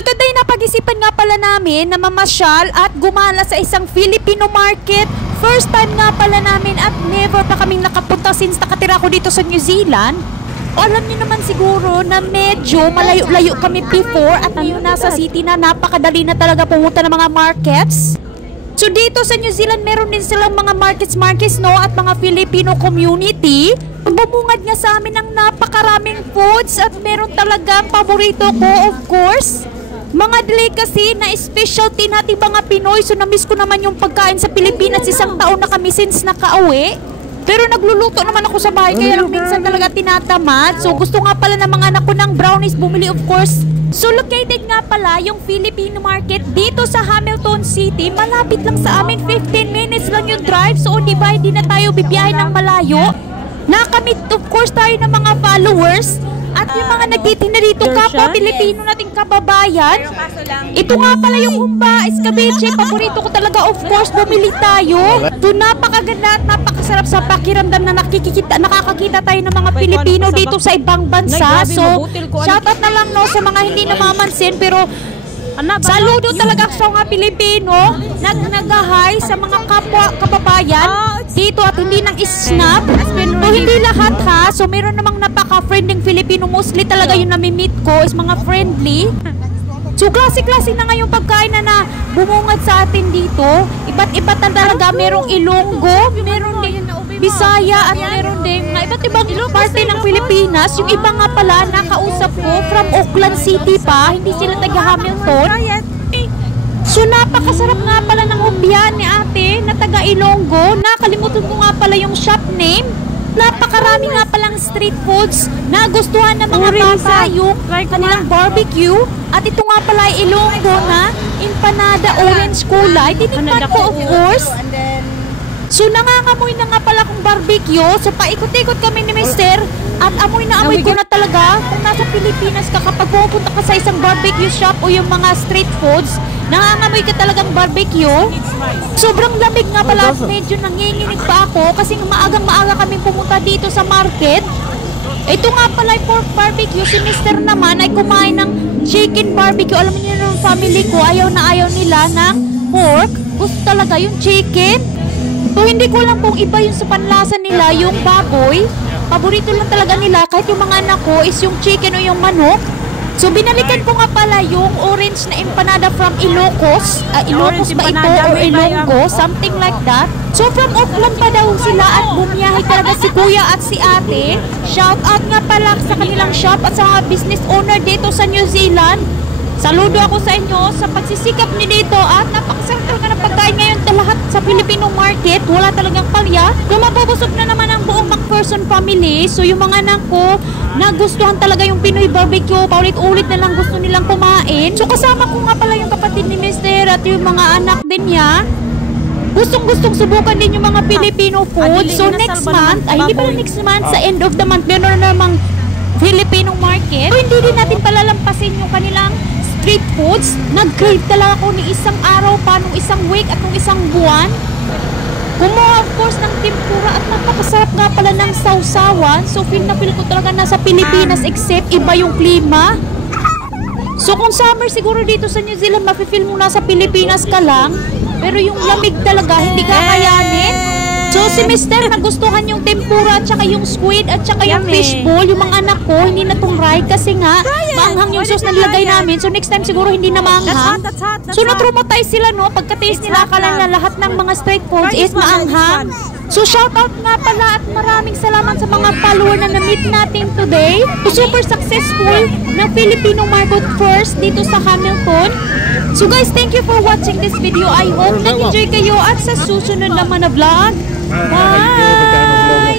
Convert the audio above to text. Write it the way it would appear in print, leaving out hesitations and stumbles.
So today napag-isipan nga pala namin na mamasyal at gumala sa isang Filipino market. First time nga pala namin at never pa kaming nakapunta since nakatira ko dito sa New Zealand. Alam niyo naman siguro na medyo malayo-layo kami before at ngayon nasa city na napakadali na talaga pumunta ng mga markets. So dito sa New Zealand meron din silang mga markets no at mga Filipino community. Bumungad nga sa amin ng napakaraming foods at meron talagang paborito ko of course. Mga delicacy na specialty nating mga Pinoy. So na-miss ko naman yung pagkain sa Pilipinas. Isang taon na kami since nakauwi. Pero nagluluto naman ako sa bahay kaya lang minsan talaga tinatamad. So gusto nga pala ng mga anak ko ng brownies bumili of course. So located nga pala yung Filipino market dito sa Hamilton City. Malapit lang sa amin, 15 minutes lang yung drive. So di ba hindi na tayo bibiyahe ng malayo. Nakamit of course tayo ng mga followers. At yung mga nagtitinda dito, kapwa Pilipino nating kababayan. Ito nga pala yung humba, escabeche. Paborito ko talaga of course, bumili tayo. So napakaganda at napakasarap sa pakiramdam na nakakakita tayo ng mga Pilipino dito sa ibang bansa. So shoutout na lang no sa mga hindi namamansin pero saludo talaga sa mga Pilipino nag-hi sa mga kapwa kababayan dito at hindi nang snap. So hindi lahat ha. So meron namang napaka-friending Filipino. Mostly talaga yung nami-meet ko is mga friendly. So klase-klase na ngayong pagkain na bumungad sa atin dito. Iba't iba talaga. Merong Ilonggo, meron din Bisaya at meron din mga iba't ibang parte ng Pilipinas. Yung iba nga pala nakausap ko from Auckland City pa. Hindi sila taga Hamilton. So napakasarap nga pala ng umbyan ni ate na taga Ilonggo. Nakalimutan ko nga pala yung shop name. Napakarami nga palang street foods na gustuhan ng mga bata yung kanilang barbecue. At ito nga pala Ilonggo na empanada orange kulay. Tinikman ko of course. So nangangamoy na nga pala kung barbecue. So paikot-ikot kami ni Mister at amoy na amoy ko na talaga kung nasa Pilipinas ka kapag pupunta ka sa isang barbecue shop o yung mga street foods. Nangangamoy ka talagang barbecue. Sobrang lamig nga pala at medyo nanginginig pa ako kasi maagang-maaga kami pumunta dito sa market. Ito nga pala ay pork barbecue. Si Mister naman ay kumain ng chicken barbecue. Alam niyo ng family ko, ayaw na ayaw nila ng pork. Gusto talaga yung chicken. So hindi ko lang kung iba yung sa panlasa nila, yung baboy. Paborito lang talaga nila kahit yung mga anak ko is yung chicken o yung manok. So binalikan ko nga pala yung orange na empanada from Ilocos. Ilocos ba ito or Ilonggo? Something like that. So from Auckland pa daw sila at bumiyahe talaga si kuya at si ate. Shout out nga pala sa kanilang shop at sa mga business owner dito sa New Zealand. Saludo ako sa inyo sa pagsisikap ni dito at napakasarap talaga ng pagkain ngayon lahat sa Filipino market. Wala talagang palya. So mabubusog na naman ang buong McPherson family. So yung mga anak ko nagustuhan talaga yung Pinoy barbecue. Paulit-ulit na lang gusto nilang kumain. So kasama ko nga pala yung kapatid ni Mister at yung mga anak din niya. Gustong-gustong subukan din yung mga Filipino food. So next month, hindi pala next month, sa end of the month, meron namang Filipino market. So hindi din natin palalampasin yung kanilang street foods. Nag-crave talaga ako ni isang araw pa, nung isang week at nung isang buwan. Kumuha of course ng tempura at napakasarap nga pala ng sausawan. So feel na feel ko talaga nasa Pilipinas except iba yung klima. So kung summer siguro dito sa New Zealand mafe-feel mo nasa Pilipinas ka lang. Pero yung lamig talaga hindi kakayanin. So si Mister nagustuhan yung tempura at saka yung squid at saka yung fishball. Yung mga anak ko hindi na tong try kasi nga maanghang yung sauce na nilagay namin. So next time siguro hindi na maanghang. So na-traumatize sila no pagka-taste nila akala na lahat ng mga street foods is maanghang. So shoutout nga pala at maraming salamat sa mga follower na na-meet natin today. So super successful ng Filipino market first dito sa Hamilton. So guys, thank you for watching this video. I hope nag-enjoy kayo at sa susunod naman na vlog. Bye!